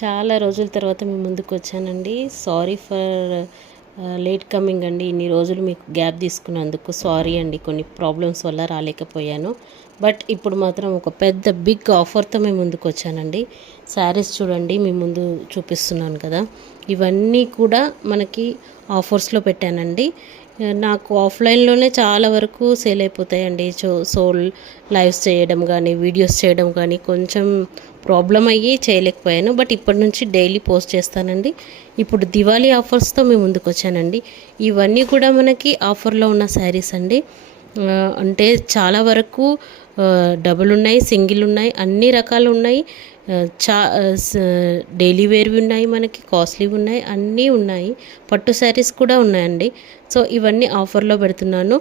చాలా రోజుల తర్వాత మీ ముందుకు వచ్చానండి. సారీ ఫర్ లేట్ కమింగ్ అండి. ఇన్ని రోజులు మీకు గ్యాప్ తీసుకున్నందుకు సారీ అండి. కొన్ని ప్రాబ్లమ్స్ వల్ల రాలేకపోయాను. బట్ ఇప్పుడు మాత్రం ఒక పెద్ద బిగ్ ఆఫర్తో మీ ముందుకు వచ్చానండి. శారీస్ చూడండి, మీ ముందు చూపిస్తున్నాను కదా, ఇవన్నీ కూడా మనకి ఆఫర్స్లో పెట్టానండి. నాకు ఆఫ్లైన్లోనే చాలా వరకు సేల్ అయిపోతాయండి. సోల్ లైవ్స్ చేయడం కానీ, వీడియోస్ చేయడం కానీ కొంచెం ప్రాబ్లం అయ్యి చేయలేకపోయాను. బట్ ఇప్పటి నుంచి డైలీ పోస్ట్ చేస్తానండి. ఇప్పుడు దివాళీ ఆఫర్స్తో మేము ముందుకు వచ్చానండి. ఇవన్నీ కూడా మనకి ఆఫర్లో ఉన్న శారీస్ అండి. అంటే చాలా వరకు డబుల్ ఉన్నాయి, సింగిల్ ఉన్నాయి, అన్ని రకాలు ఉన్నాయి. డైలీ వేర్వి ఉన్నాయి, మనకి కాస్ట్లీవి ఉన్నాయి, అన్నీ ఉన్నాయి. పట్టు శారీస్ కూడా ఉన్నాయండి. సో ఇవన్నీ ఆఫర్లో పెడుతున్నాను.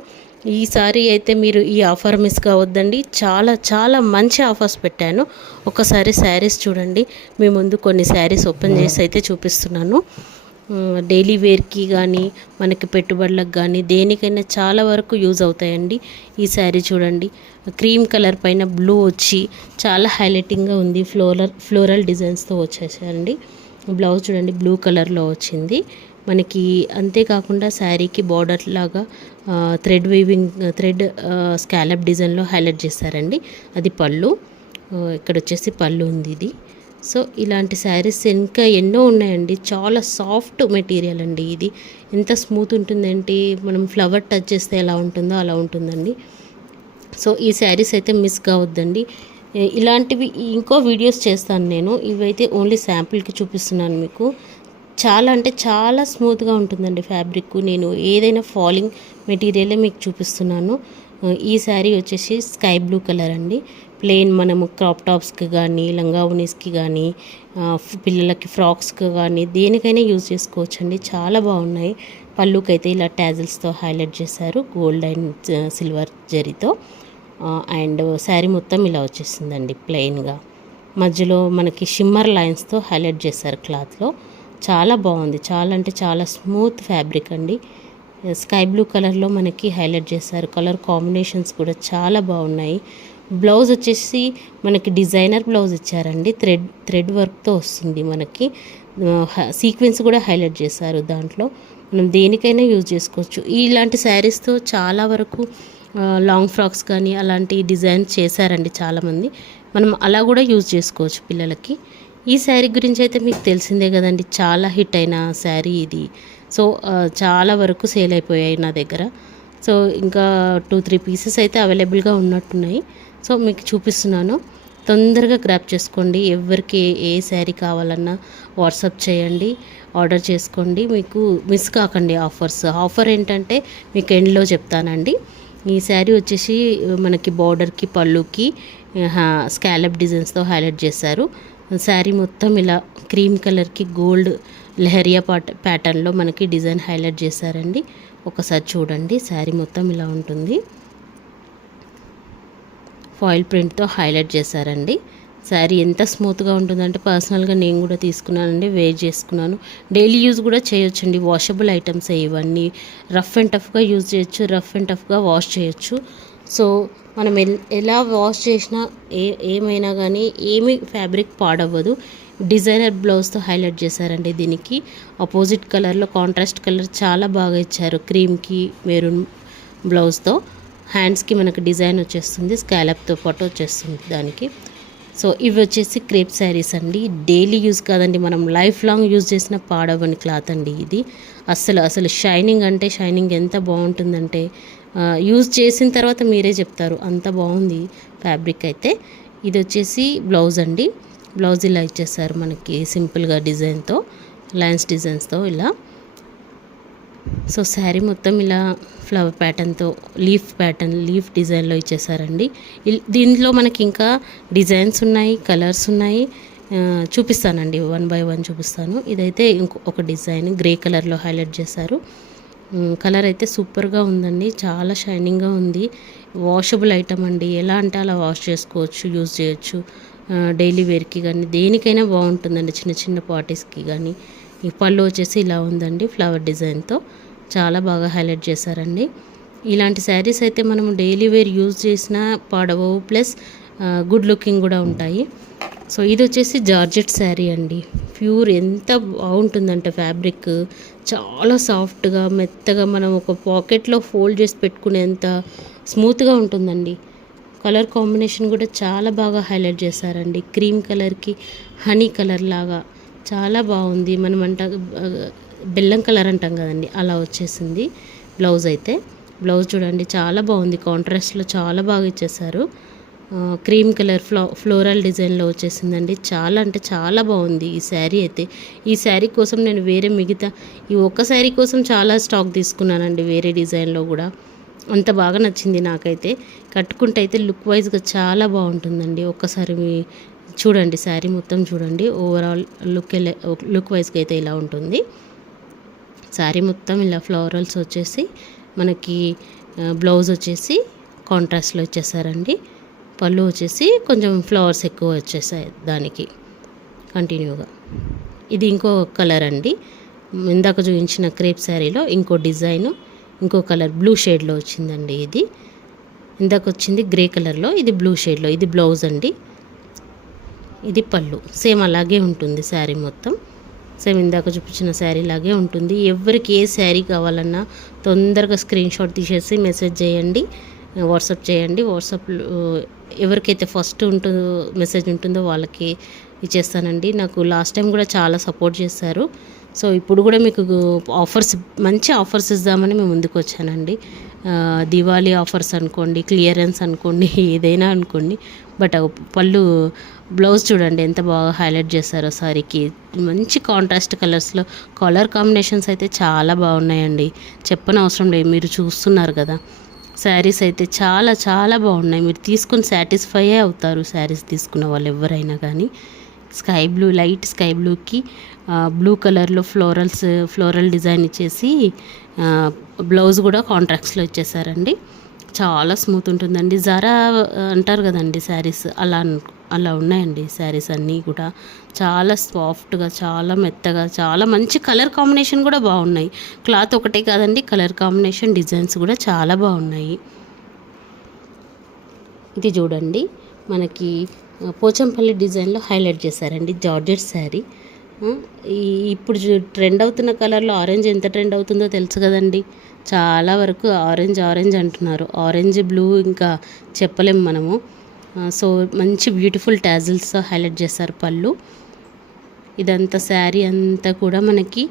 ఈసారి అయితే మీరు ఈ ఆఫర్ మిస్ కావద్దండి. చాలా చాలా మంచి ఆఫర్స్ పెట్టాను. ఒకసారి శారీస్ చూడండి. మీ ముందు కొన్ని శారీస్ ఓపెన్ చేసి అయితే చూపిస్తున్నాను. డైలీ వేర్కి కానీ, మనకి పెట్టుబడులకు కానీ, దేనికైనా చాలా వరకు యూజ్ అవుతాయండి. ఈ శారీ చూడండి, క్రీమ్ కలర్ పైన బ్లూ వచ్చి చాలా హైలైటింగ్గా ఉంది. ఫ్లోరల్ డిజైన్స్తో వచ్చేసాయండి. బ్లౌజ్ చూడండి, బ్లూ కలర్లో వచ్చింది మనకి. అంతేకాకుండా శారీకి బార్డర్ లాగా థ్రెడ్ స్కాలప్ డిజైన్లో హైలైట్ చేశారండి. అది పళ్ళు. ఇక్కడ వచ్చేసి పళ్ళు ఉంది ఇది. సో ఇలాంటి శారీస్ ఇంకా ఎన్నో ఉన్నాయండి. చాలా సాఫ్ట్ మెటీరియల్ అండి ఇది. ఎంత స్మూత్ ఉంటుందంటే మనం ఫ్లవర్ టచ్ చేస్తే ఎలా ఉంటుందో అలా ఉంటుందండి. సో ఈ శారీస్ అయితే మిస్ కావద్దండి. ఇలాంటివి ఇంకో వీడియోస్ చేస్తాను నేను. ఇవైతే ఓన్లీ శాంపుల్కి చూపిస్తున్నాను మీకు. చాలా అంటే చాలా స్మూత్గా ఉంటుందండి ఫ్యాబ్రిక్. నేను ఏదైనా ఫాలింగ్ మెటీరియలే మీకు చూపిస్తున్నాను. ఈ శారీ వచ్చేసి స్కై బ్లూ కలర్ అండి. ప్లెయిన్ మనము క్రాప్ టాప్స్కి కానీ, లంగా ఉనీస్కి కానీ, పిల్లలకి ఫ్రాక్స్కి కానీ దేనికైనా యూజ్ చేసుకోవచ్చండి. చాలా బాగున్నాయి. పళ్ళుకైతే ఇలా టాజిల్స్తో హైలైట్ చేశారు, గోల్డ్ అండ్ సిల్వర్ జరీతో. అండ్ శారీ మొత్తం ఇలా వచ్చేసిందండి ప్లెయిన్గా. మధ్యలో మనకి షిమ్మర్ లైన్స్తో హైలైట్ చేశారు క్లాత్లో. చాలా బాగుంది. చాలా అంటే చాలా స్మూత్ ఫ్యాబ్రిక్ అండి. స్కై బ్లూ కలర్లో మనకి హైలైట్ చేశారు. కలర్ కాంబినేషన్స్ కూడా చాలా బాగున్నాయి. బ్లౌజ్ వచ్చేసి మనకి డిజైనర్ బ్లౌజ్ ఇచ్చారండి. థ్రెడ్ వర్క్తో వస్తుంది మనకి. సీక్వెన్స్ కూడా హైలైట్ చేశారు. దాంట్లో మనం దేనికైనా యూజ్ చేసుకోవచ్చు. ఇలాంటి శారీస్తో చాలా వరకు లాంగ్ ఫ్రాక్స్ కానీ అలాంటి డిజైన్స్ చేశారండి చాలామంది. మనం అలా కూడా యూజ్ చేసుకోవచ్చు పిల్లలకి. ఈ శారీ గురించి అయితే మీకు తెలిసిందే కదండి, చాలా హిట్ అయిన శారీ ఇది. సో చాలా వరకు సేల్ అయిపోయాయి నా దగ్గర. సో ఇంకా 2-3 పీసెస్ అయితే అవైలబుల్గా ఉన్నట్టున్నాయి. సో మీకు చూపిస్తున్నాను. తొందరగా గ్రాప్ చేసుకోండి. ఎవరికి ఏ శారీ కావాలన్నా వాట్సాప్ చేయండి, ఆర్డర్ చేసుకోండి. మీకు మిస్ కాకండి ఆఫర్ ఏంటంటే మీకు ఎండ్లో చెప్తానండి. ఈ శారీ వచ్చేసి మనకి బార్డర్కి, పళ్ళుకి స్కాలప్ డిజైన్స్తో హైలైట్ చేశారు. శారీ మొత్తం ఇలా క్రీమ్ కలర్కి గోల్డ్ లెహరియా ప్యాటర్న్లో మనకి డిజైన్ హైలైట్ చేశారండి. ఒకసారి చూడండి. శారీ మొత్తం ఇలా ఉంటుంది. ఫాయిల్ ప్రింట్తో హైలైట్ చేశారండి. శారీ ఎంత స్మూత్గా ఉంటుందంటే పర్సనల్గా నేను కూడా తీసుకున్నానండి, వేర్ చేసుకున్నాను. డైలీ యూజ్ కూడా చేయొచ్చండి. వాషబుల్ ఐటమ్స్ ఇవన్నీ. రఫ్ అండ్ టఫ్గా యూజ్ చేయొచ్చు, రఫ్ అండ్ టఫ్గా వాష్ చేయొచ్చు. సో మనం ఎలా వాష్ చేసినా ఏమైనా కానీ ఏమీ ఫ్యాబ్రిక్ పాడవ్వదు. డిజైనర్ బ్లౌజ్తో హైలైట్ చేశారండి. దీనికి ఆపోజిట్ కలర్లో కాంట్రాస్ట్ కలర్ చాలా బాగా ఇచ్చారు. క్రీమ్కి మెరూన్ బ్లౌజ్తో హ్యాండ్స్కి మనకు డిజైన్ వచ్చేస్తుంది, స్కాలప్తో పాటు వచ్చేస్తుంది దానికి. సో ఇవి వచ్చేసి క్రేప్ శారీస్ అండి. డైలీ యూజ్ కాదండి, మనం లైఫ్ లాంగ్ యూజ్ చేసిన పాడవని క్లాత్ అండి ఇది. అసలు షైనింగ్ అంటే షైనింగ్ ఎంత బాగుంటుందంటే యూజ్ చేసిన తర్వాత మీరే చెప్తారు, అంత బాగుంది ఫ్యాబ్రిక్ అయితే. ఇది వచ్చేసి బ్లౌజ్ అండి. బ్లౌజ్ ఇలా ఇచ్చేసారు మనకి సింపుల్గా డిజైన్తో, లైన్స్ డిజైన్స్తో ఇలా. సో శారీ మొత్తం ఇలా ఫ్లవర్ ప్యాటర్న్తో లీఫ్ డిజైన్లో ఇచ్చేసారండి. దీంట్లో మనకి ఇంకా డిజైన్స్ ఉన్నాయి, కలర్స్ ఉన్నాయి. చూపిస్తానండి, 1 by 1 చూపిస్తాను. ఇదైతే ఒక డిజైన్ గ్రే కలర్లో హైలైట్ చేశారు. కలర్ అయితే సూపర్గా ఉందండి. చాలా షైనింగ్గా ఉంది. వాషబుల్ ఐటమ్ అండి. ఎలా అంటే అలా వాష్ చేసుకోవచ్చు, యూజ్ చేయొచ్చు. డైలీ వేర్కి కానీ దేనికైనా బాగుంటుందండి, చిన్న చిన్న పార్టీస్కి కానీ. ఈ పళ్ళు వచ్చేసి ఇలా ఉందండి, ఫ్లవర్ డిజైన్తో చాలా బాగా హైలైట్ చేశారండి. ఇలాంటి శారీస్ అయితే మనం డైలీ వేర్ యూజ్ చేసినా పాడవవు, ప్లస్ గుడ్ లుకింగ్ కూడా ఉంటాయి. సో ఇది వచ్చేసి జార్జెట్ శారీ అండి. ప్యూర్ ఎంత బాగుంటుందంటే ఫ్యాబ్రిక్ చాలా సాఫ్ట్గా మెత్తగా మనం ఒక పాకెట్లో ఫోల్డ్ చేసి పెట్టుకునేంత స్మూత్గా ఉంటుందండి. కలర్ కాంబినేషన్ కూడా చాలా బాగా హైలైట్ చేశారండి. క్రీమ్ కలర్కి హనీ కలర్ లాగా చాలా బాగుంది. మనం బెల్లం కలర్ అంటాం కదండి, అలా వచ్చేసింది బ్లౌజ్ అయితే. బ్లౌజ్ చూడండి చాలా బాగుంది, కాంట్రాస్ట్లో చాలా బాగా ఇచ్చేసారు. క్రీమ్ కలర్ ఫ్లోరల్ డిజైన్లో వచ్చేసిందండి. చాలా అంటే చాలా బాగుంది ఈ శారీ అయితే. ఈ శారీ కోసం నేను వేరే మిగతా ఈ ఒక్క శారీ కోసం చాలా స్టాక్ తీసుకున్నానండి, వేరే డిజైన్లో కూడా. అంత బాగా నచ్చింది నాకైతే. కట్టుకుంటే అయితే లుక్ వైజ్గా చాలా బాగుంటుందండి. ఒక్కసారి చూడండి, శారీ మొత్తం చూడండి. ఓవరాల్ లుక్ వైజ్గా అయితే ఇలా ఉంటుంది. శారీ మొత్తం ఇలా ఫ్లోరల్స్ వచ్చేసి మనకి బ్లౌజ్ వచ్చేసి కాంట్రాస్ట్లో ఇచ్చేసారండి. పళ్ళు వచ్చేసి కొంచెం ఫ్లవర్స్ ఎక్కువ వచ్చేసాయి దానికి కంటిన్యూగా. ఇది ఇంకో కలర్ అండి, ఇందాక చూపించిన క్రేప్ శారీలో ఇంకో డిజైను, ఇంకో కలర్ బ్లూ షేడ్లో వచ్చిందండి. ఇది ఇందాక వచ్చింది గ్రే కలర్లో, ఇది బ్లూ షేడ్లో. ఇది బ్లౌజ్ అండి, ఇది పళ్ళు. సేమ్ అలాగే ఉంటుంది శారీ మొత్తం. సేమ్ ఇందాక చూపించిన శారీ లాగే ఉంటుంది. ఎవరికి ఏ శారీ కావాలన్నా తొందరగా స్క్రీన్ షాట్ తీసేసి మెసేజ్ చేయండి, వాట్సాప్ చేయండి. వాట్సాప్లో ఎవరికైతే ఫస్ట్ మెసేజ్ ఉంటుందో వాళ్ళకి ఇచ్చేస్తానండి. నాకు లాస్ట్ టైం కూడా చాలా సపోర్ట్ చేశారు. సో ఇప్పుడు కూడా మీకు మంచి ఆఫర్స్ ఇద్దామని మేము ముందుకు వచ్చానండి. దివాళీ ఆఫర్స్ అనుకోండి, క్లియరెన్స్ అనుకోండి, ఏదైనా అనుకోండి. బట్ పళ్ళు బ్లౌజ్ చూడండి ఎంత బాగా హైలైట్ చేశారో సారీకి. మంచి కాంట్రాస్ట్ కలర్స్లో కలర్ కాంబినేషన్స్ అయితే చాలా బాగున్నాయండి, చెప్పనవసరం లేదు. మీరు చూస్తున్నారు కదా, శారీస్ అయితే చాలా చాలా బాగున్నాయి. మీరు తీసుకొని సాటిస్ఫై అవుతారు శారీస్ తీసుకున్న వాళ్ళు ఎవరైనా కానీ. స్కై బ్లూ, లైట్ స్కై బ్లూకి బ్లూ కలర్లో ఫ్లోరల్ డిజైన్ ఇచ్చేసి బ్లౌజ్ కూడా కాంట్రాక్ట్స్లో ఇచ్చేసారండి. చాలా స్మూత్ ఉంటుందండి. జారా అంటారు కదండి శారీస్, అలా ఉన్నాయండి శారీస్ అన్నీ కూడా. చాలా సాఫ్ట్గా, చాలా మెత్తగా, చాలా మంచి కలర్ కాంబినేషన్ కూడా బాగున్నాయి. క్లాత్ ఒకటే కాదండి, కలర్ కాంబినేషన్ డిజైన్స్ కూడా చాలా బాగున్నాయి. ఇది చూడండి, మనకి పోచంపల్లి డిజైన్లో హైలైట్ చేశారండి జార్జెట్ శారీ. ఇప్పుడు ట్రెండ్ అవుతున్న కలర్లో ఆరెంజ్ ఎంత ట్రెండ్ అవుతుందో తెలుసు కదండి. చాలా వరకు ఆరెంజ్ అంటున్నారు. ఆరెంజ్, బ్లూ ఇంకా చెప్పలేం మనము. సో మంచి బ్యూటిఫుల్ టాజిల్స్తో హైలైట్ చేశారు పళ్ళు. ఇదంతా శారీ అంతా కూడా మనకి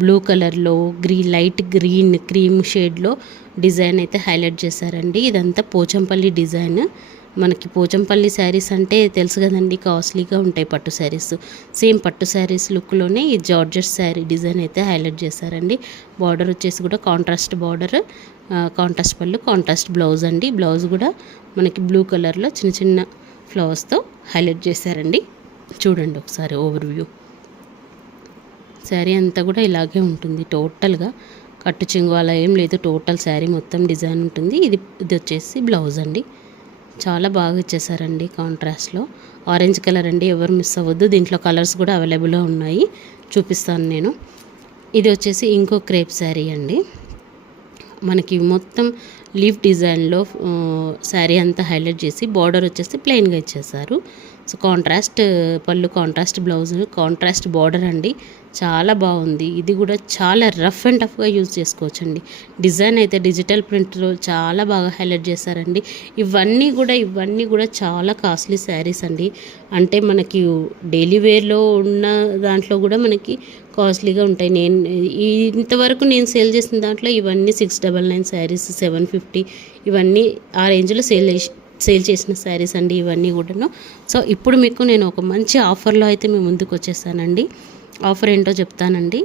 బ్లూ కలర్లో లైట్ గ్రీన్ క్రీమ్ షేడ్లో డిజైన్ అయితే హైలైట్ చేశారండి. ఇదంతా పోచంపల్లి డిజైన్. మనకి పోచంపల్లి శారీస్ అంటే తెలుసు కదండి, కాస్ట్లీగా ఉంటాయి పట్టు శారీస్. సేమ్ పట్టు శారీస్ లుక్లోనే ఈ జార్జెట్ శారీ డిజైన్ అయితే హైలైట్ చేశారండి. బార్డర్ వచ్చేసి కూడా కాంట్రాస్ట్ బార్డర్, కాంట్రాస్ట్ పళ్ళు, కాంట్రాస్ట్ బ్లౌజ్ అండి. బ్లౌజ్ కూడా మనకి బ్లూ కలర్లో చిన్న చిన్న ఫ్లవర్స్తో హైలైట్ చేశారండి. చూడండి ఒకసారి ఓవర్వ్యూ. శారీ అంతా కూడా ఇలాగే ఉంటుంది టోటల్గా. కట్టు చెంగు అలా ఏం లేదు, టోటల్ శారీ మొత్తం డిజైన్ ఉంటుంది. ఇది వచ్చేసి బ్లౌజ్ అండి. చాలా బాగా ఇచ్చేసారండి కాంట్రాస్ట్లో. ఆరెంజ్ కలర్ అండి, ఎవరు మిస్ అవ్వద్దు. దీంట్లో కలర్స్ కూడా అవైలబుల్గా ఉన్నాయి, చూపిస్తాను నేను. ఇది వచ్చేసి ఇంకో క్రేప్ శారీ అండి. మనకి మొత్తం లీఫ్ డిజైన్లో శారీ అంతా హైలైట్ చేసి బార్డర్ వచ్చేసి ప్లెయిన్గా ఇచ్చేసారు. సో కాంట్రాస్ట్ పళ్ళు, కాంట్రాస్ట్ బ్లౌజ్, కాంట్రాస్ట్ బార్డర్ అండి. చాలా బాగుంది. ఇది కూడా చాలా రఫ్ అండ్ టఫ్గా యూజ్ చేసుకోవచ్చండి. డిజైన్ అయితే డిజిటల్ ప్రింట్లో చాలా బాగా హైలైట్ చేశారండి. ఇవన్నీ కూడా చాలా కాస్ట్లీ శారీస్ అండి. అంటే మనకి డైలీ వేర్లో ఉన్న దాంట్లో కూడా మనకి కాస్ట్లీగా ఉంటాయి. ఇంతవరకు నేను సేల్ చేసిన దాంట్లో ఇవన్నీ 699 శారీస్, 750 ఇవన్నీ ఆ రేంజ్లో సేల్ చేసిన శారీస్ అండి ఇవన్నీ కూడాను. సో ఇప్పుడు మీకు నేను ఒక మంచి ఆఫర్లో అయితే మేము ముందుకు వచ్చేసానండి. ఆఫర్ ఏంటో చెప్తానండి,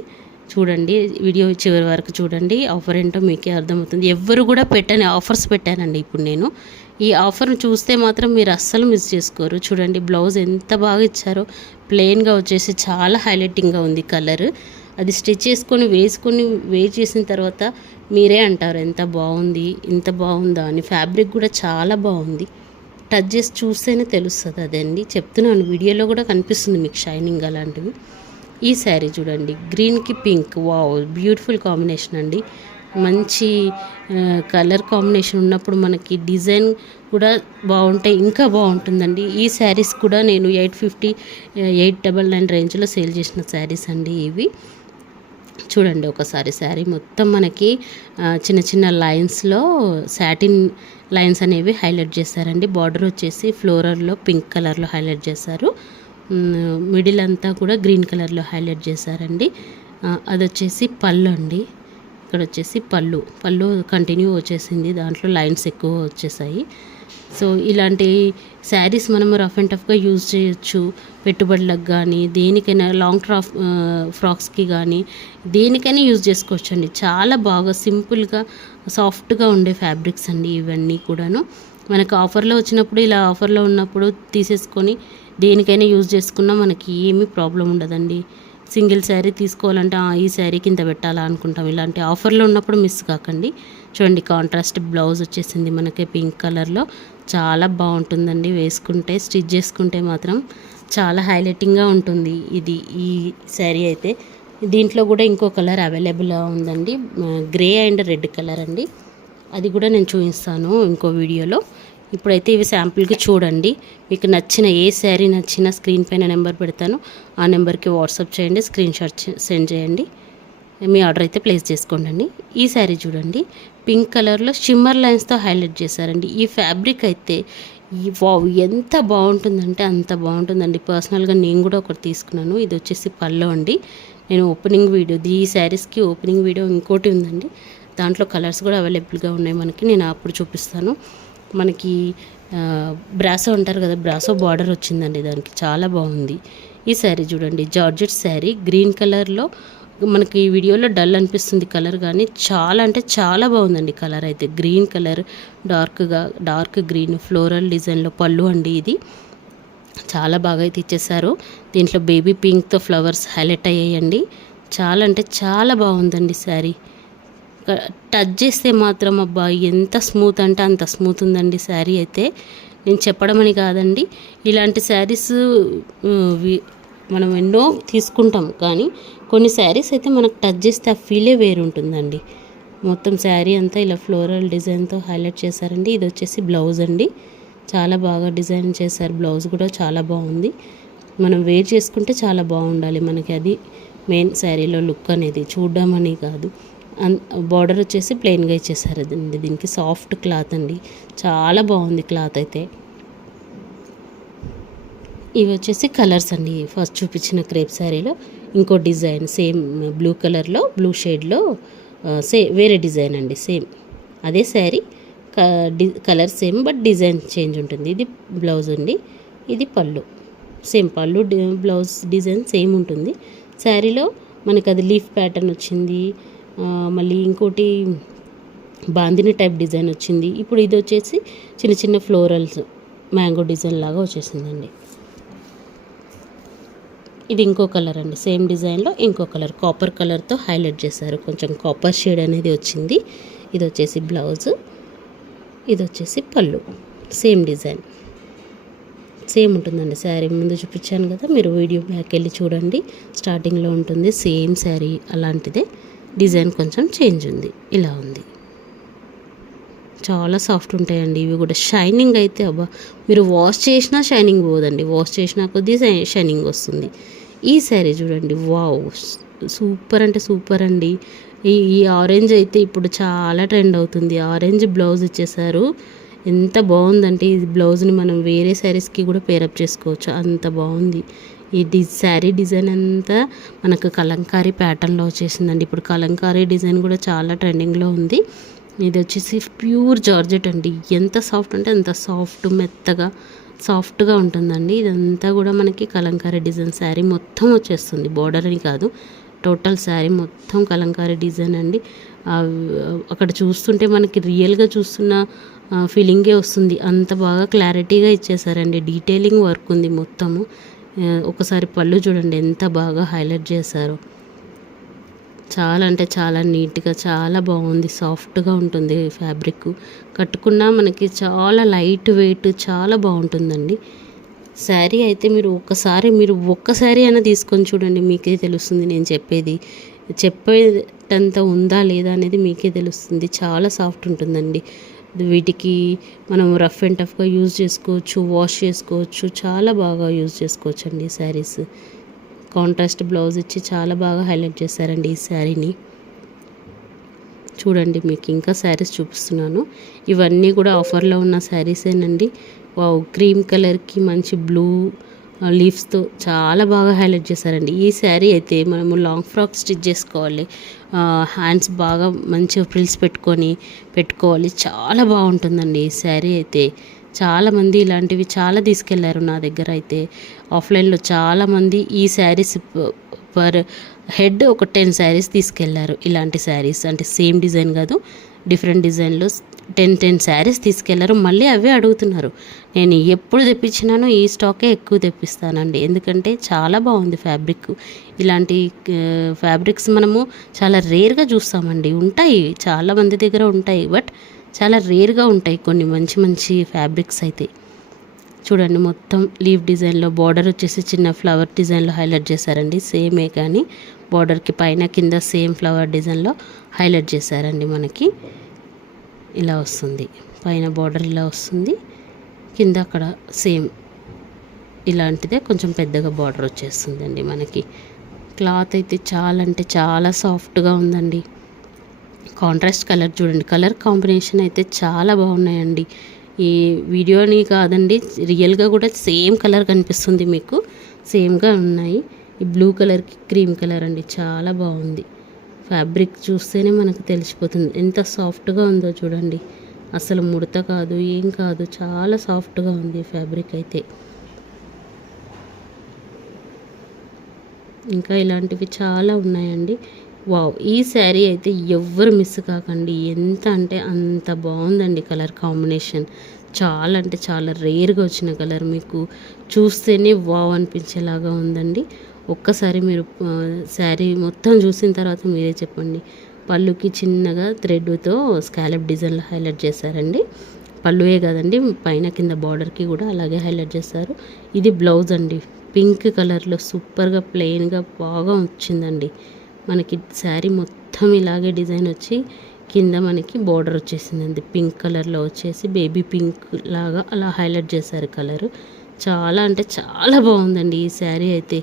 చూడండి వీడియో చివరి వరకు చూడండి. ఆఫర్ ఏంటో మీకే అర్థమవుతుంది. ఎవ్వరు కూడా పెట్టని ఆఫర్స్ పెట్టానండి ఇప్పుడు నేను. ఈ ఆఫర్ని చూస్తే మాత్రం మీరు అస్సలు మిస్ చేసుకోరు. చూడండి బ్లౌజ్ ఎంత బాగా ఇచ్చారో, ప్లెయిన్గా వచ్చేసి చాలా హైలైటింగ్గా ఉంది కలర్. అది స్టిచ్ చేసుకొని వేర్ చేసిన తర్వాత మీరే అంటారు ఎంత బాగుంది, ఇంత బాగుందా అని. ఫ్యాబ్రిక్ కూడా చాలా బాగుంది, టచ్ చేసి చూస్తేనే తెలుస్తుంది. అదండి చెప్తున్నాను, వీడియోలో కూడా కనిపిస్తుంది మీకు షైనింగ్ అలాంటివి. ఈ శారీ చూడండి, గ్రీన్కి పింక్, వావ్ బ్యూటిఫుల్ కాంబినేషన్ అండి. మంచి కలర్ కాంబినేషన్ ఉన్నప్పుడు మనకి డిజైన్ కూడా బాగుంటాయి, ఇంకా బాగుంటుందండి. ఈ శారీస్ కూడా నేను 850 899 రేంజ్లో సేల్ చేసిన శారీస్ అండి ఇవి. చూడండి ఒకసారి శారీ మొత్తం మనకి చిన్న చిన్న లైన్స్లో సాటిన్ లైన్స్ అనేవి హైలైట్ చేశారండి. బార్డర్ వచ్చేసి ఫ్లోరల్లో పింక్ కలర్లో హైలైట్ చేశారు. మిడిల్ అంతా కూడా గ్రీన్ కలర్లో హైలైట్ చేశారండి. అది వచ్చేసి పళ్ళు అండి. ఇక్కడ వచ్చేసి పళ్ళు కంటిన్యూ వచ్చేసింది, దాంట్లో లైన్స్ ఎక్కువ వచ్చేసాయి. సో ఇలాంటి శారీస్ మనము రఫ్ అండ్ టఫ్గా యూజ్ చేయొచ్చు, పెట్టుబడులకు కానీ దేనికైనా, లాంగ్ ఫ్రాక్స్కి కానీ దేనికైనా యూజ్ చేసుకోవచ్చు అండి. చాలా బాగా సింపుల్గా సాఫ్ట్గా ఉండే ఫ్యాబ్రిక్స్ అండి ఇవన్నీ కూడాను. మనకు ఆఫర్లో వచ్చినప్పుడు, ఇలా ఆఫర్లో ఉన్నప్పుడు తీసేసుకొని దేనికైనా యూజ్ చేసుకున్నా మనకి ఏమీ ప్రాబ్లం ఉండదండి. సింగిల్ శారీ తీసుకోవాలంటే ఈ శారీకి ఇంత పెట్టాలా అనుకుంటాం. ఇలాంటి ఆఫర్లో ఉన్నప్పుడు మిస్ కాకండి. చూడండి కాంట్రాస్ట్ బ్లౌజ్ వచ్చేసింది మనకి పింక్ కలర్లో. చాలా బాగుంటుందండి వేసుకుంటే, స్టిచ్ చేసుకుంటే మాత్రం చాలా హైలైటింగ్గా ఉంటుంది ఇది ఈ శారీ అయితే. దీంట్లో కూడా ఇంకో కలర్ అవైలబుల్ ఉందండి, గ్రే అండ్ రెడ్ కలర్ అండి. అది కూడా నేను చూపిస్తాను ఇంకో వీడియోలో. ఇప్పుడైతే ఇవి శాంపుల్కి చూడండి. మీకు నచ్చిన ఏ శారీ నచ్చినా స్క్రీన్ పైన నెంబర్ పెడతాను, ఆ నెంబర్కి వాట్సాప్ చేయండి, స్క్రీన్ షాట్ సెండ్ చేయండి, మీ ఆర్డర్ అయితే ప్లేస్ చేసుకోండి. ఈ శారీ చూడండి, పింక్ కలర్లో షిమ్మర్ లైన్స్తో హైలైట్ చేశారండి. ఈ ఫ్యాబ్రిక్ అయితే వావ్ ఎంత బాగుంటుందంటే అంత బాగుంటుందండి. పర్సనల్గా నేను కూడా ఒకటి తీసుకున్నాను. ఇది వచ్చేసి పళ్ళు అండి. నేను ఓపెనింగ్ వీడియో, ఈ శారీస్కి ఓపెనింగ్ వీడియో ఇంకోటి ఉందండి, దాంట్లో కలర్స్ కూడా అవైలబుల్గా ఉన్నాయి మనకి, నేను అప్పుడు చూపిస్తాను. మనకి బ్రాసో అంటారు కదా, బ్రాసో బార్డర్ వచ్చిందండి దానికి, చాలా బాగుంది. ఈ శారీ చూడండి, జార్జెట్ శారీ, గ్రీన్ కలర్లో. మనకి ఈ వీడియోలో డల్ అనిపిస్తుంది కలర్, కానీ చాలా అంటే చాలా బాగుందండి కలర్ అయితే. Green colour, dark green floral డిజైన్లో పళ్ళు అండి ఇది. చాలా బాగా అయితే ఇచ్చేసారు. దీంట్లో బేబీ పింక్తో ఫ్లవర్స్ హైలైట్ అయ్యాయండి. చాలా అంటే చాలా బాగుందండి శారీ. టచ్ చేస్తే మాత్రం అబ్బా ఎంత స్మూత్ అంటే అంత స్మూత్ ఉందండి శారీ అయితే. నేను చెప్పడం అని కాదండి, ఇలాంటి శారీస్ మనం ఎన్నో తీసుకుంటాం, కానీ కొన్ని శారీస్ అయితే మనకు టచ్ చేస్తే ఆ ఫీలే వేరుంటుందండి. మొత్తం శారీ అంతా ఇలా ఫ్లోరల్ డిజైన్తో హైలైట్ చేశారండి. ఇది వచ్చేసి బ్లౌజ్ అండి, చాలా బాగా డిజైన్ చేశారు. బ్లౌజ్ కూడా చాలా బాగుంది. మనం వేర్ చేసుకుంటే చాలా బాగుండాలి మనకి, అది మెయిన్ శారీలో లుక్ అనేది, చూడడం అని కాదు. బార్డర్ వచ్చేసి ప్లెయిన్గా ఇచ్చేసారు అండి. దీనికి సాఫ్ట్ క్లాత్ అండి, చాలా బాగుంది క్లాత్ అయితే. ఇవి వచ్చేసి కలర్స్ అండి. ఫస్ట్ చూపించిన క్రేప్ శారీలో ఇంకో డిజైన్, సేమ్ బ్లూ కలర్లో, బ్లూ షేడ్లో వేరే డిజైన్ అండి. సేమ్ అదే sari, colour same but design change ఉంటుంది. ఇది బ్లౌజ్ అండి, ఇది పళ్ళు. సేమ్ పళ్ళు బ్లౌజ్ డిజైన్ సేమ్ ఉంటుంది. శారీలో మనకి అది లీఫ్ ప్యాటర్న్ వచ్చింది, మళ్ళీ ఇంకోటి బాందిని టైప్ డిజైన్ వచ్చింది. ఇప్పుడు ఇది వచ్చేసి చిన్న చిన్న ఫ్లోరల్స్ మ్యాంగో డిజైన్ లాగా వచ్చేసిందండి. ఇది ఇంకో కలర్ అండి, సేమ్ డిజైన్లో ఇంకో కలర్, కాపర్ కలర్తో హైలైట్ చేశారు, కొంచెం కాపర్ షేడ్ అనేది వచ్చింది. ఇది వచ్చేసి బ్లౌజ్, ఇది వచ్చేసి పళ్ళు. సేమ్ డిజైన్ సేమ్ ఉంటుందండి. శారీ ముందు చూపించాను కదా, మీరు వీడియో బ్యాక్ వెళ్ళి చూడండి, స్టార్టింగ్లో ఉంటుంది సేమ్ శారీ అలాంటిదే. డిజైన్ కొంచెం చేంజ్ ఉంది, ఇలా ఉంది. చాలా సాఫ్ట్ ఉంటాయండి ఇవి కూడా. షైనింగ్ అయితే అబ్బా, మీరు వాష్ చేసినా షైనింగ్ పోదండి, వాష్ చేసినా కొద్దీ షైనింగ్ వస్తుంది. ఈ శారీ చూడండి, వావ్ సూపర్ అంటే సూపర్ అండి. ఈ ఆరెంజ్ అయితే ఇప్పుడు చాలా ట్రెండ్ అవుతుంది. ఆరెంజ్ బ్లౌజ్ ఇచ్చేసారు, ఎంత బాగుందంటే ఈ బ్లౌజ్ని మనం వేరే శారీస్కి కూడా పేరప్ చేసుకోవచ్చు, అంత బాగుంది. ఈ శారీ డిజైన్ అంతా మనకు కలంకారీ ప్యాటర్న్లో వచ్చేసిందండి. ఇప్పుడు కలంకారీ డిజైన్ కూడా చాలా ట్రెండింగ్లో ఉంది. ఇది వచ్చేసి ప్యూర్ జార్జెట్ అండి, ఎంత సాఫ్ట్ అంటే అంత సాఫ్ట్, మెత్తగా సాఫ్ట్గా ఉంటుందండి. ఇదంతా కూడా మనకి కలంకారీ డిజైన్ శారీ మొత్తం వచ్చేస్తుంది, బోర్డర్ అని కాదు, టోటల్ శారీ మొత్తం కలంకారీ డిజైన్ అండి. అక్కడ చూస్తుంటే మనకి రియల్గా చూస్తున్న ఫీలింగే వస్తుంది, అంత బాగా క్లారిటీగా ఇచ్చేసారండి. డీటెయిలింగ్ వర్క్ ఉంది మొత్తము. ఒకసారి పళ్ళు చూడండి ఎంత బాగా హైలైట్ చేశారు. చాలా అంటే చాలా నీట్గా, చాలా బాగుంది, సాఫ్ట్గా ఉంటుంది ఫ్యాబ్రిక్. కట్టుకున్నా మనకి చాలా లైట్ వెయిట్, చాలా బాగుంటుందండి శారీ అయితే. మీరు ఒక్క శారీ అయినా తీసుకొని చూడండి, మీకే తెలుస్తుంది నేను చెప్పేది. చెప్పేటంత ఉందా లేదా అనేది మీకే తెలుస్తుంది. చాలా సాఫ్ట్ ఉంటుందండి. వీటికి మనం రఫ్ అండ్ టఫ్గా యూజ్ చేసుకోవచ్చు, వాష్ చేసుకోవచ్చు, చాలా బాగా యూజ్ చేసుకోవచ్చు అండి ఈ శారీస్. కాంట్రాస్ట్ బ్లౌజ్ ఇచ్చి చాలా బాగా హైలైట్ చేశారండి ఈ శారీని. చూడండి మీకు ఇంకా శారీస్ చూపిస్తున్నాను. ఇవన్నీ కూడా ఆఫర్లో ఉన్న శారీసేనండి. వావ్, క్రీమ్ కలర్కి మంచి బ్లూ లీవ్స్తో చాలా బాగా హైలైట్ చేశారండి. ఈ శారీ అయితే మనము లాంగ్ ఫ్రాక్ స్టిచ్ చేసుకోవాలి, హ్యాండ్స్ బాగా మంచిగా ఫ్రిల్స్ పెట్టుకోవాలి. చాలా బాగుంటుందండి ఈ శారీ అయితే. చాలామంది ఇలాంటివి చాలా తీసుకెళ్లారు నా దగ్గర అయితే. ఆఫ్లైన్లో చాలామంది ఈ శారీస్ పర్ హెడ్ ఒక 10 శారీస్ తీసుకెళ్లారు. ఇలాంటి శారీస్ అంటే సేమ్ డిజైన్ కాదు, డిఫరెంట్ డిజైన్లో 10 శారీస్ తీసుకెళ్లారు. మళ్ళీ అవే అడుగుతున్నారు. నేను ఎప్పుడు తెప్పించినానో ఈ స్టాకే ఎక్కువ తెప్పిస్తానండి, ఎందుకంటే చాలా బాగుంది ఫ్యాబ్రిక్. ఇలాంటి ఫ్యాబ్రిక్స్ మనము చాలా రేర్గా చూస్తామండి. ఉంటాయి, చాలా మంది దగ్గర ఉంటాయి, బట్ చాలా రేర్గా ఉంటాయి కొన్ని మంచి మంచి ఫ్యాబ్రిక్స్ అయితే. చూడండి మొత్తం లీవ్ డిజైన్లో, బార్డర్ వచ్చేసి చిన్న ఫ్లవర్ డిజైన్లో హైలైట్ చేశారండి. సేమే కానీ బార్డర్కి పైన కింద సేమ్ ఫ్లవర్ డిజైన్లో హైలైట్ చేశారండి. మనకి ఇలా వస్తుంది, పైన బార్డర్ ఇలా వస్తుంది, కింద అక్కడ సేమ్ ఇలాంటిదే కొంచెం పెద్దగా బార్డర్ వచ్చేస్తుందండి మనకి. క్లాత్ అయితే చాలా అంటే చాలా సాఫ్ట్గా ఉందండి. కాంట్రాస్ట్ కలర్ చూడండి, కలర్ కాంబినేషన్ అయితే చాలా బాగున్నాయండి. ఈ వీడియోని కాదండి, రియల్గా కూడా సేమ్ కలర్ కనిపిస్తుంది మీకు, సేమ్గా ఉన్నాయి. ఈ బ్లూ కలర్కి క్రీమ్ కలర్ అండి, చాలా బాగుంది. ఫ్యాబ్రిక్ చూస్తేనే మనకు తెలిసిపోతుంది ఎంత సాఫ్ట్గా ఉందో చూడండి. అసలు ముడత కాదు, ఏం కాదు, చాలా సాఫ్ట్గా ఉంది ఫ్యాబ్రిక్ అయితే. ఇంకా ఇలాంటివి చాలా ఉన్నాయండి. వావ్, ఈ శారీ అయితే ఎవ్వరు మిస్ కాకండి. ఎంత అంటే అంత బాగుందండి కలర్ కాంబినేషన్. చాలా అంటే చాలా రేర్గా వచ్చిన కలర్, మీకు చూస్తేనే వావ్ అనిపించేలాగా ఉందండి. ఒక్కసారి మీరు శారీ మొత్తం చూసిన తర్వాత మీరే చెప్పండి. పళ్ళుకి చిన్నగా థ్రెడ్తో స్కాలప్ డిజైన్లో హైలైట్ చేశారండి. పళ్ళువే కదండి, పైన కింద బార్డర్కి కూడా అలాగే హైలైట్ చేశారు. ఇది బ్లౌజ్ అండి, పింక్ కలర్లో సూపర్గా ప్లెయిన్గా బాగా వచ్చిందండి. మనకి శారీ మొత్తం ఇలాగే డిజైన్ వచ్చి కింద మనకి బార్డర్ వచ్చేసిందండి. పింక్ కలర్లో వచ్చేసి బేబీ పింక్ లాగా అలా హైలైట్ చేశారు కలరు. చాలా అంటే చాలా బాగుందండి ఈ శారీ అయితే.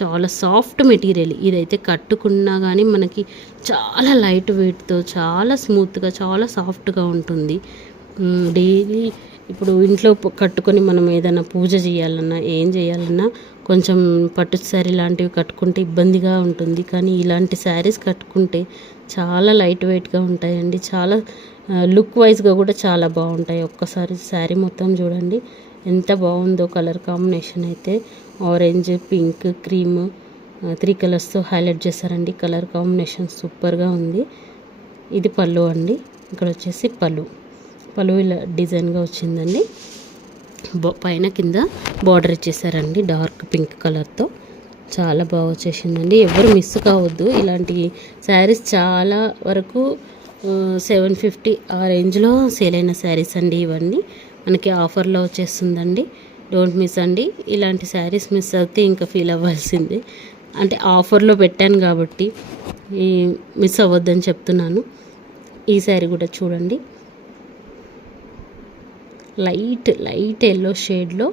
చాలా సాఫ్ట్ మెటీరియల్ ఇదైతే, కట్టుకున్నా కానీ మనకి చాలా లైట్ వెయిట్తో చాలా స్మూత్గా చాలా సాఫ్ట్గా ఉంటుంది. డైలీ ఇప్పుడు ఇంట్లో కట్టుకొని మనం ఏదైనా పూజ చేయాలన్నా ఏం చేయాలన్నా కొంచెం పట్టు శారీ లాంటివి కట్టుకుంటే ఇబ్బందిగా ఉంటుంది. కానీ ఇలాంటి శారీస్ కట్టుకుంటే చాలా లైట్ వెయిట్గా ఉంటాయండి. చాలా లుక్ వైజ్గా కూడా చాలా బాగుంటాయి. ఒక్కసారి శారీ మొత్తం చూడండి ఎంత బాగుందో. కలర్ కాంబినేషన్ అయితే ఆరెంజ్, పింక్, క్రీమ్ 3 కలర్స్తో హైలైట్ చేశారండి. కలర్ కాంబినేషన్ సూపర్గా ఉంది. ఇది పళ్ళు అండి. ఇక్కడ వచ్చేసి పళ్ళు ఇలా డిజైన్గా వచ్చిందండి. పైన కింద బార్డర్ ఇచ్చేసారండి డార్క్ పింక్ కలర్తో. చాలా బాగా వచ్చేసిందండి. ఎవరు మిస్ కావద్దు. ఇలాంటి శారీస్ చాలా వరకు 750 ఆ రేంజ్లో సేల్ అయిన శారీస్ అండి ఇవన్నీ. మనకి ఆఫర్లో వచ్చేస్తుందండి. డోంట్ మిస్ అండి. ఇలాంటి శారీస్ మిస్ అవుతే ఇంకా ఫీల్ అవ్వాల్సిందే. అంటే ఆఫర్లో పెట్టాను కాబట్టి మిస్ అవ్వద్దని చెప్తున్నాను. ఈ శారీ కూడా చూడండి, లైట్ ఎల్లో షేడ్లో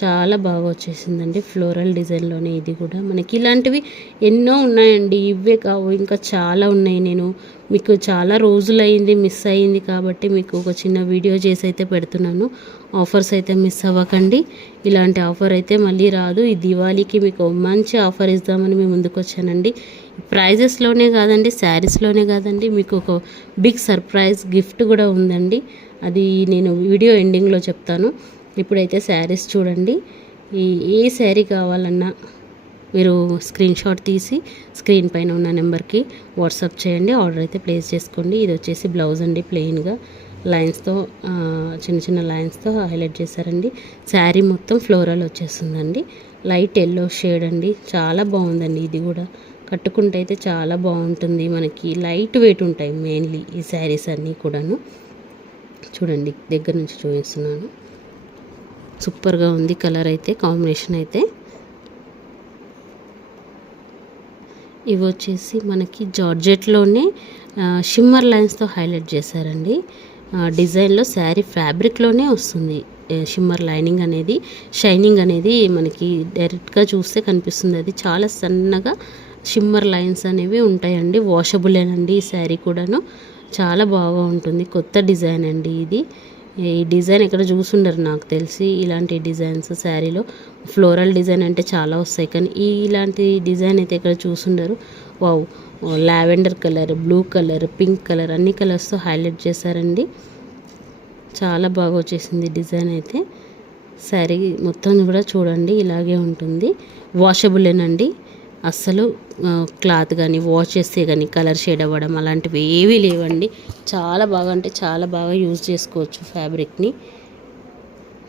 చాలా బాగా వచ్చేసిందండి. ఫ్లోరల్ డిజైన్లోనే ఇది కూడా. మనకి ఇలాంటివి ఎన్నో ఉన్నాయండి, ఇవే కావు ఇంకా చాలా ఉన్నాయి. నేను మీకు చాలా రోజులైంది మిస్ అయ్యింది కాబట్టి మీకు ఒక చిన్న వీడియో చేసి అయితే పెడుతున్నాను. ఆఫర్స్ అయితే మిస్ అవ్వకండి. ఇలాంటి ఆఫర్ అయితే మళ్ళీ రాదు. ఈ దివాళీకి మీకు మంచి ఆఫర్ ఇద్దామని మేము ముందుకు వచ్చానండి. ప్రైజెస్లోనే కాదండి, శారీస్లోనే కాదండి, మీకు ఒక బిగ్ సర్ప్రైజ్ గిఫ్ట్ కూడా ఉందండి. అది నేను వీడియో ఎండింగ్లో చెప్తాను. ఇప్పుడైతే శారీస్ చూడండి. ఏ శారీ కావాలన్నా మీరు స్క్రీన్ షాట్ తీసి స్క్రీన్ పైన ఉన్న నెంబర్కి వాట్సాప్ చేయండి. ఆర్డర్ అయితే ప్లేస్ చేసుకోండి. ఇది వచ్చేసి బ్లౌజ్ అండి, ప్లెయిన్గా లైన్స్తో చిన్న లైన్స్తో హైలైట్ చేశారండి. శారీ మొత్తం ఫ్లోరల్ వచ్చేస్తుందండి. లైట్ ఎల్లో షేడ్ అండి, చాలా బాగుందండి. ఇది కూడా కట్టుకుంటే అయితే చాలా బాగుంటుంది. మనకి లైట్ వెయిట్ ఉంటాయి మెయిన్లీ ఈ శారీస్ అన్నీ కూడాను. చూడండి దగ్గర నుంచి చూపిస్తున్నాను. సూపర్గా ఉంది కలర్ అయితే, కాంబినేషన్ అయితే. ఇవి వచ్చేసి మనకి జార్జెట్లోనే షిమ్మర్ లైన్స్తో హైలైట్ చేశారండి. డిజైన్లో శారీ ఫ్యాబ్రిక్లోనే వస్తుంది షిమ్మర్ లైనింగ్ అనేది, షైనింగ్ అనేది మనకి డైరెక్ట్గా చూస్తే కనిపిస్తుంది. అది చాలా సన్నగా షిమ్మర్ లైన్స్ అనేవి ఉంటాయండి. వాషబులేనండి ఈ శారీ కూడాను, చాలా బాగా ఉంటుంది. కొత్త డిజైన్ అండి ఇది. ఈ డిజైన్ ఎక్కడ చూసుండరు నాకు తెలిసి. ఇలాంటి డిజైన్స్ శారీలో ఫ్లోరల్ డిజైన్ అంటే చాలా వస్తాయి, కానీ ఇలాంటి డిజైన్ అయితే ఎక్కడ చూసుండరు. Wow, lavender colour, blue colour, pink colour అన్ని కలర్స్తో హైలైట్ చేశారండి. చాలా బాగా వచ్చేసింది డిజైన్ అయితే. శారీ మొత్తం కూడా చూడండి ఇలాగే ఉంటుంది. వాషబులేనండి, అస్సలు క్లాత్ కానీ వాష్ చేస్తే కానీ కలర్ షేడ్ అవ్వడం అలాంటివి ఏవీ లేవండి. చాలా బాగా అంటే చాలా బాగా యూజ్ చేసుకోవచ్చు ఫ్యాబ్రిక్ని.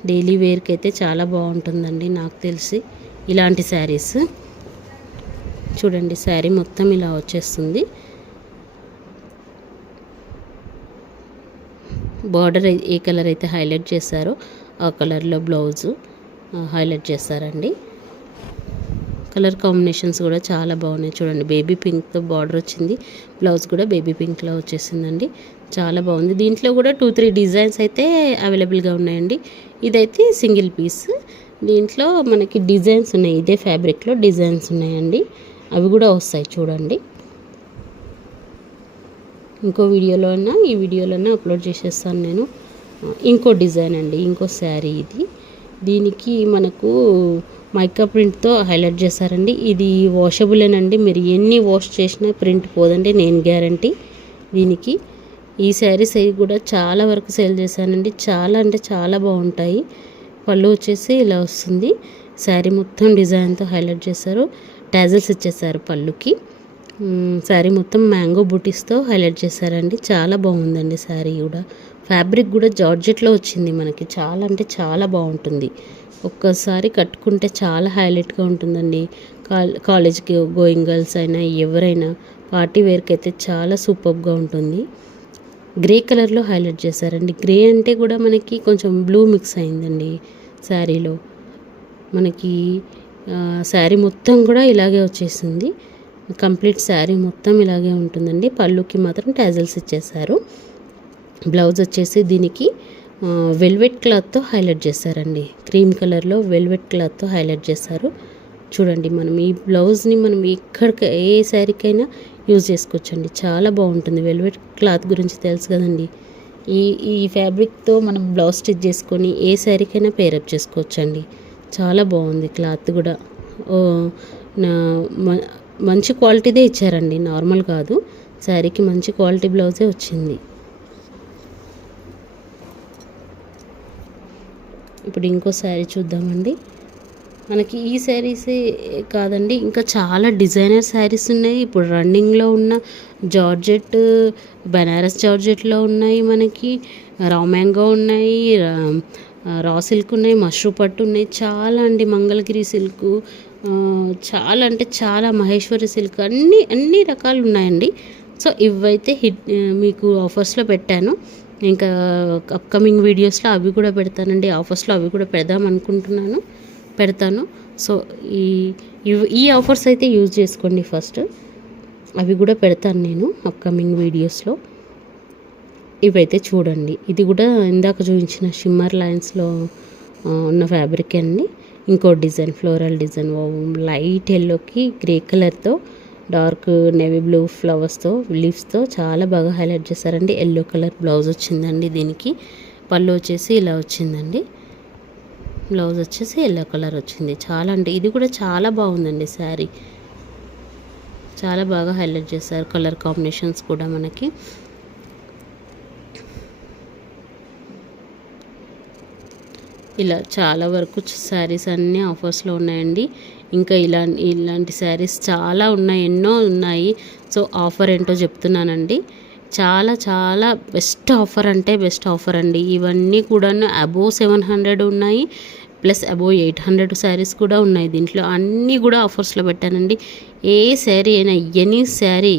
డైలీ వేర్కి అయితే చాలా బాగుంటుందండి నాకు తెలిసి ఇలాంటి శారీస్. చూడండి శారీ మొత్తం ఇలా వచ్చేస్తుంది. బార్డర్ ఏ కలర్ అయితే హైలైట్ చేశారో ఆ కలర్లో బ్లౌజు హైలైట్ చేస్తారండి. కలర్ కాంబినేషన్స్ కూడా చాలా బాగున్నాయి. చూడండి బేబీ పింక్తో బార్డర్ వచ్చింది, బ్లౌజ్ కూడా బేబీ పింక్లో వచ్చేసిందండి. చాలా బాగుంది. దీంట్లో కూడా 2-3 డిజైన్స్ అయితే అవైలబుల్గా ఉన్నాయండి. ఇదైతే సింగిల్ పీస్. దీంట్లో మనకి డిజైన్స్ ఉన్నాయి, ఇదే ఫ్యాబ్రిక్లో డిజైన్స్ ఉన్నాయండి, అవి కూడా వస్తాయి చూడండి. ఇంకో వీడియోలోనా ఈ వీడియోలోనే అప్లోడ్ చేసేస్తాను నేను. ఇంకో డిజైన్ అండి, ఇంకో శారీ ఇది. దీనికి మనకు మైకా ప్రింట్తో హైలైట్ చేశారండి. ఇది వాషబులేనండి, మీరు ఎన్ని వాష్ చేసినా ప్రింట్ పోదండి, నేను గ్యారంటీ దీనికి. ఈ శారీస్ అవి కూడా చాలా వరకు సేల్ చేశానండి. చాలా అంటే చాలా బాగుంటాయి. పళ్ళు వచ్చేసి ఇలా వస్తుంది. శారీ మొత్తం డిజైన్తో హైలైట్ చేశారు, టాజల్స్ ఇచ్చేసారు పళ్ళుకి. శారీ మొత్తం మ్యాంగో బూటీస్తో హైలైట్ చేశారండి. చాలా బాగుందండి శారీ కూడా. ఫ్యాబ్రిక్ కూడా జార్జెట్లో వచ్చింది మనకి. చాలా అంటే చాలా బాగుంటుంది. ఒక్కసారి కట్టుకుంటే చాలా హైలైట్గా ఉంటుందండి. కాలేజ్కి గోయింగ్ గర్ల్స్ అయినా ఎవరైనా పార్టీ వేర్కి అయితే చాలా సూపర్గా ఉంటుంది. గ్రే కలర్లో హైలైట్ చేశారండి. గ్రే అంటే కూడా మనకి కొంచెం బ్లూ మిక్స్ అయిందండి శారీలో. మనకి శారీ మొత్తం కూడా ఇలాగే వచ్చేసింది. కంప్లీట్ శారీ మొత్తం ఇలాగే ఉంటుందండి. పళ్ళుకి మాత్రం టాజల్స్ ఇచ్చేసారు. బ్లౌజ్ వచ్చేసి దీనికి వెల్వెట్ క్లాత్తో హైలైట్ చేశారండి. క్రీమ్ కలర్లో వెల్వెట్ క్లాత్తో హైలైట్ చేశారు. చూడండి మనం ఈ బ్లౌజ్ని మనం ఎక్కడికి ఏ శారీకైనా యూజ్ చేసుకోవచ్చండి, చాలా బాగుంటుంది. వెల్వెట్ క్లాత్ గురించి తెలుసు కదండి. ఈ ఫ్యాబ్రిక్తో మనం బ్లౌజ్ స్టిచ్ చేసుకొని ఏ శారీకైనా పేరప్ చేసుకోవచ్చండి. చాలా బాగుంది క్లాత్ కూడా. మంచి క్వాలిటీదే ఇచ్చారండి, నార్మల్ కాదు. శారీకి మంచి క్వాలిటీ బ్లౌజే వచ్చింది. ఇప్పుడు ఇంకో శారీ చూద్దామండి. మనకి ఈ శారీసే కాదండి, ఇంకా చాలా డిజైనర్ శారీస్ ఉన్నాయి. ఇప్పుడు రన్నింగ్లో ఉన్న జార్జెట్, బనారస్ జార్జెట్లో ఉన్నాయి, మనకి రా మ్యాంగో ఉన్నాయి, రా సిల్క్ ఉన్నాయి, మష్రూ పట్టు ఉన్నాయి, చాలా అండి. మంగళగిరి సిల్క్, చాలా అంటే చాలా, మహేశ్వరి సిల్క్, అన్ని రకాలు ఉన్నాయండి. సో ఇవైతే మీకు ఆఫర్స్లో పెట్టాను. ఇంకా అప్కమింగ్ వీడియోస్లో అవి కూడా పెడతానండి. ఆఫర్స్లో అవి కూడా పెడదాం అనుకుంటున్నాను, పెడతాను. సో ఈ ఆఫర్స్ అయితే యూజ్ చేసుకోండి ఫస్ట్. అవి కూడా పెడతాను నేను అప్కమింగ్ వీడియోస్లో. ఇవైతే చూడండి, ఇది కూడా ఇందాక చూపించిన షిమ్మర్ లైన్స్లో ఉన్న ఫ్యాబ్రిక్ అండి. ఇంకో డిజైన్, ఫ్లోరల్ డిజైన్, లైట్ ఎల్లోకి గ్రే కలర్తో డార్క్ నేవీ బ్లూ ఫ్లవర్స్తో లీవ్స్తో చాలా బాగా హైలైట్ చేశారండి. ఎల్లో కలర్ బ్లౌజ్ వచ్చిందండి దీనికి. పళ్ళు వచ్చేసి ఇలా వచ్చిందండి, బ్లౌజ్ వచ్చేసి ఎల్లో కలర్ వచ్చింది. చాలా అంటే ఇది కూడా చాలా బాగుందండి శారీ. చాలా బాగా హైలైట్ చేశారు కలర్ కాంబినేషన్స్ కూడా మనకి. ఇలా చాలా వరకు శారీస్ అన్నీ ఆఫర్స్లో ఉన్నాయండి. ఇంకా ఇలాంటి శారీస్ చాలా ఉన్నాయి, ఎన్నో ఉన్నాయి. సో ఆఫర్ ఏంటో చెప్తున్నానండి. చాలా చాలా బెస్ట్ ఆఫర్ అంటే బెస్ట్ ఆఫర్ అండి. ఇవన్నీ కూడా అబోవ్ 700 ఉన్నాయి, ప్లస్ అబోవ్ 800 శారీస్ కూడా ఉన్నాయి. దీంట్లో అన్నీ కూడా ఆఫర్స్లో పెట్టానండి. ఏ శారీ అయినా, ఎనీ శారీ,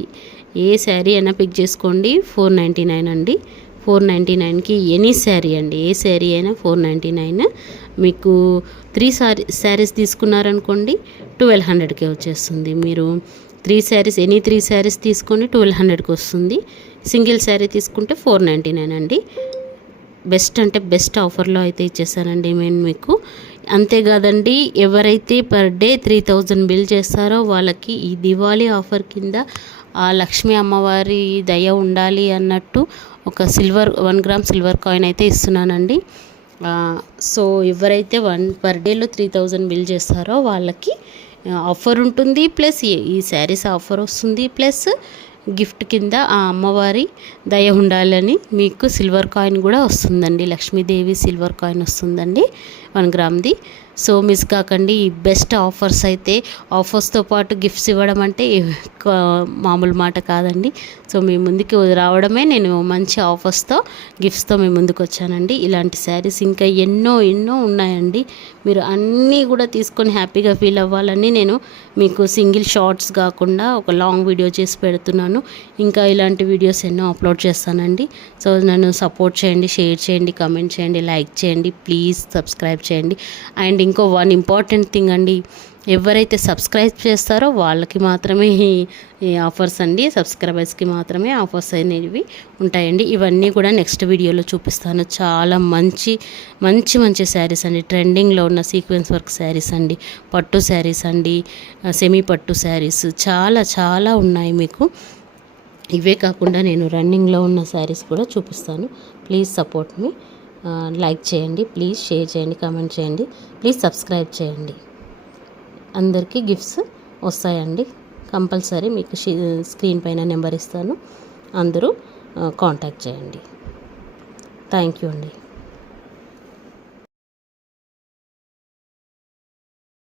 ఏ శారీ అయినా పిక్ చేసుకోండి. 499 అండి. 499కి ఎనీ శారీ అండి, ఏ శారీ అయినా 499. మీకు 3 శారీస్ తీసుకున్నారనుకోండి 1200కే వచ్చేస్తుంది. మీరు 3 శారీస్ ఎనీ 3 శారీస్ తీసుకొని 1200కి వస్తుంది. సింగిల్ శారీ తీసుకుంటే 499 అండి. బెస్ట్ అంటే బెస్ట్ ఆఫర్లో అయితే ఇచ్చేసానండి నేను మీకు. అంతేకాదండి, ఎవరైతే పర్ డే 3000 బిల్ చేస్తారో వాళ్ళకి ఈ దివాళీ ఆఫర్ కింద ఆ లక్ష్మీ అమ్మవారి దయ ఉండాలి అన్నట్టు ఒక 1 గ్రామ్ సిల్వర్ కాయిన్ అయితే ఇస్తున్నానండి. సో ఎవరైతే పర్ డేలో 3000 బిల్ చేస్తారో వాళ్ళకి ఆఫర్ ఉంటుంది, ప్లస్ ఈ శారీస్ ఆఫర్ వస్తుంది, ప్లస్ గిఫ్ట్ కింద ఆ అమ్మవారి దయ ఉండాలని మీకు సిల్వర్ కాయిన్ కూడా వస్తుందండి. లక్ష్మీదేవి సిల్వర్ కాయిన్ వస్తుందండి 1 గ్రామ్ది. సో మిస్ కాకండి. ఈ బెస్ట్ ఆఫర్స్ అయితే, ఆఫర్స్తో పాటు గిఫ్ట్స్ ఇవ్వడం అంటే మామూలు మాట కాదండి. సో మీ ముందుకు రావడమే నేను మంచి ఆఫర్స్తో, గిఫ్ట్స్తో మీ ముందుకు వచ్చానండి. ఇలాంటి శారీస్ ఇంకా ఎన్నో ఉన్నాయండి. మీరు అన్నీ కూడా తీసుకొని హ్యాపీగా ఫీల్ అవ్వాలని నేను మీకు సింగిల్ షార్ట్స్ కాకుండా ఒక లాంగ్ వీడియో చేసి పెడుతున్నాను. ఇంకా ఇలాంటి వీడియోస్ ఎన్నో అప్లోడ్ చేస్తానండి. సో నన్ను సపోర్ట్ చేయండి, షేర్ చేయండి, కామెంట్ చేయండి, లైక్ చేయండి, ప్లీజ్ సబ్స్క్రైబ్ చేయండి. అండ్ ఇంకో వన్ ఇంపార్టెంట్ థింగ్ అండి, ఎవరైతే సబ్స్క్రైబ్ చేస్తారో వాళ్ళకి మాత్రమే ఈ ఆఫర్స్ అండి, సబ్స్క్రైబర్స్కి మాత్రమే ఆఫర్స్ అనేవి ఉంటాయండి. ఇవన్నీ కూడా నెక్స్ట్ వీడియోలో చూపిస్తాను. చాలా మంచి శారీస్ అండి, ట్రెండింగ్లో ఉన్న సీక్వెన్స్ వర్క్ శారీస్ అండి, పట్టు శారీస్ అండి, సెమీ పట్టు శారీస్ చాలా ఉన్నాయి మీకు. ఇవే కాకుండా నేను రన్నింగ్లో ఉన్న శారీస్ కూడా చూపిస్తాను. Please support me. లైక్ చేయండి, ప్లీజ్ షేర్ చేయండి, కామెంట్ చేయండి, ప్లీజ్ సబ్స్క్రైబ్ చేయండి. అందరికీ గిఫ్ట్స్ వస్తాయండి కంపల్సరీ. మీకు స్క్రీన్ పైన నెంబర్ ఇస్తాను, అందరూ కాంటాక్ట్ చేయండి. థ్యాంక్ యూ అండి.